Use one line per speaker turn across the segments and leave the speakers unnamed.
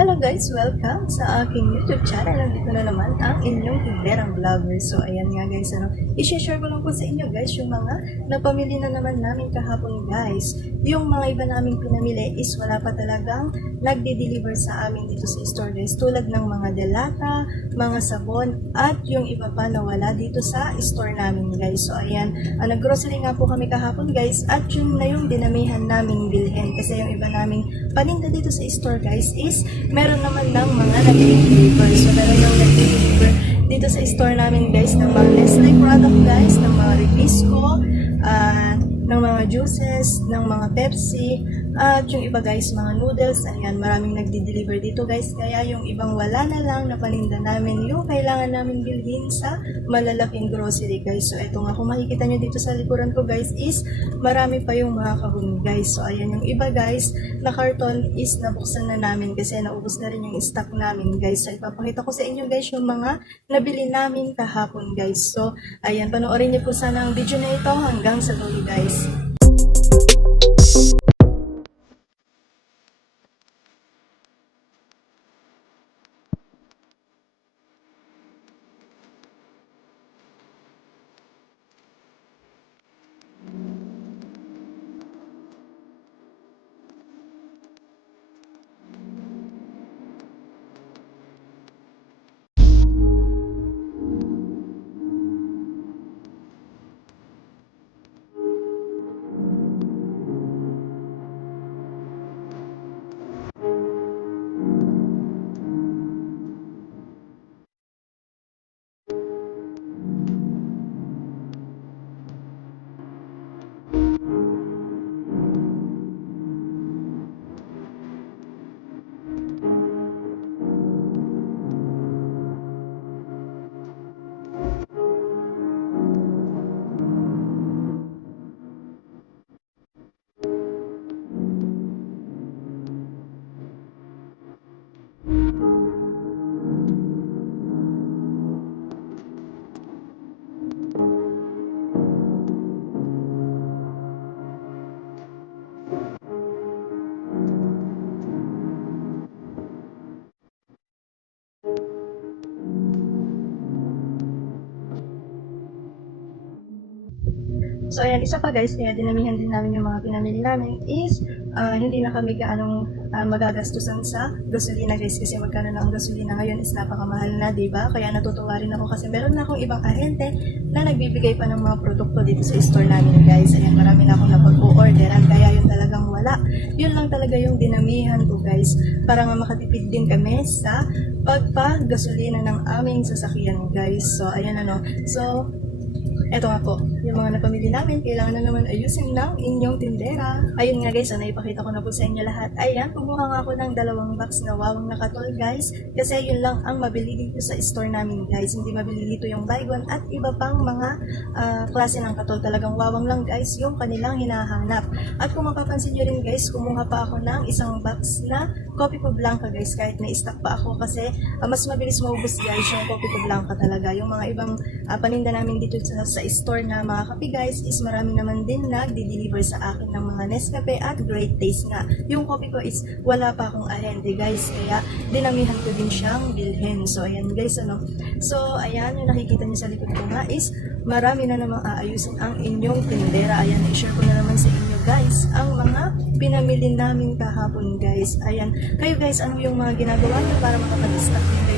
Hello guys, welcome sa aking YouTube channel. Nandito na naman ang inyong tinderang vlogger. So ayan nga guys, ano, i-share ko lang po sa inyo guys yung mga napamili na naman namin kahapon guys. Yung mga iba naming pinamili is wala pa talagang nagde-deliver sa amin dito sa store guys. Tulad ng mga delata, mga sabon, at yung iba pa na wala dito sa store namin guys. So ayan, ah, nag-grocery nga po kami kahapon guys at yun na yung dinamihan naming bilhin kasi yung iba naming paninda dito sa store guys is meron naman ng mga nag-deliver. So meron yung nag-deliver dito sa store namin guys ng mga Nestle product guys, ng mga Ribisco, ah, ng mga juices, ng mga Pepsi, at yung iba guys, mga noodles, ayan, maraming nagdi-deliver dito guys, kaya yung ibang wala na lang na paninda namin, yung kailangan namin bilhin sa malalaking grocery guys. So eto nga, kung makikita nyo dito sa likuran ko guys, is marami pa yung mga kahon guys. So ayan, yung iba guys, na karton is nabuksan na namin kasi naubos na rin yung stock namin guys. So ipapakita ko sa inyo guys yung mga nabili namin kahapon guys. So ayan, panoorin niyo po sana ang video na ito hanggang sa dulo guys. So ayan, isa pa guys, kaya dinamihan din namin yung mga pinamili namin is ah, hindi na kami gaanong ah, magagastusan sa gasolina guys kasi magkano na ang gasolina ngayon is napakamahal na, di ba? Kaya natutuwa rin ako kasi meron na akong ibang ahente na nagbibigay pa ng mga produkto dito sa store namin guys. Ayan, marami na akong napag-orderan kaya yun talagang wala. Yun lang talaga yung dinamihan ko guys para nga makatipid din kami sa pagpa-gasolina ng aming sasakyan guys. So ayan ano. So eto nga po, yung mga napamili namin, kailangan na naman ayusin ng inyong tindera. Ayun nga guys, ano, ipakita ko na po sa inyo lahat. Ayan, kumuha nga ako ng dalawang box na wawang nakatol guys, kasi yun lang ang mabili dito sa store namin guys. Hindi mabili dito yung buy one at iba pang mga ah, klase ng katol. Talagang wawang lang guys, yung kanilang hinahanap. At kung mapapansin nyo rin guys, kumuha pa ako ng isang box na Coffee ko Blanca guys, kahit may stock pa ako kasi ah, mas mabilis maubos guys yung Coffee ko Blanca talaga. Yung mga ibang ah, paninda namin dito sa, sa store na mga kape guys is marami naman din nagdi-deliver sa akin ng mga Nescafe at Great Taste nga. Yung coffee ko is wala pa akong ahente guys, kaya dinamihan ko din siyang bilhin. So ayan guys, ano. So ayan, yung nakikita niyo sa likod ko nga is marami na namang aayusin ang inyong tindera. Ayan, i-share ko na naman sa inyo guys ang mga pinamili namin kahapon guys. Ayan, kayo guys, ano yung mga ginagawa niyo para makapag-stock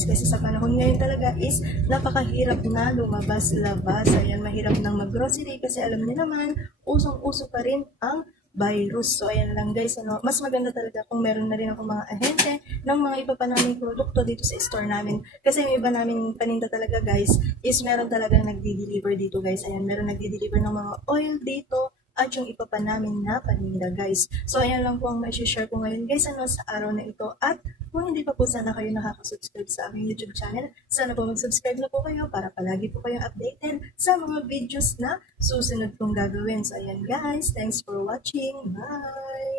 guys? Kasi sa panahon ngayon talaga is napakahirap na lumabas-labas. Ayan, mahirap nang mag-grocery kasi alam niyo naman, usong-uso pa rin ang virus. So, ayan lang guys, ano, mas maganda talaga kung meron na rin ako mga ahente ng mga iba pa naming produkto dito sa store namin. Kasi yung iba namin paninda talaga guys, is meron talagang nagdi-deliver dito guys. Ayan, meron nagdi-deliver ng mga oil dito, at yung iba pa namin na paninda guys. So ayan lang po ang may share ko ngayon guys ano sa araw na ito at kung hindi pa po sana kayo nakaka-subscribe sa aming YouTube channel, sana po mag-subscribe na po kayo para palagi po kayong updated sa mga videos na susunod kong gagawin. So ayan guys, thanks for watching. Bye!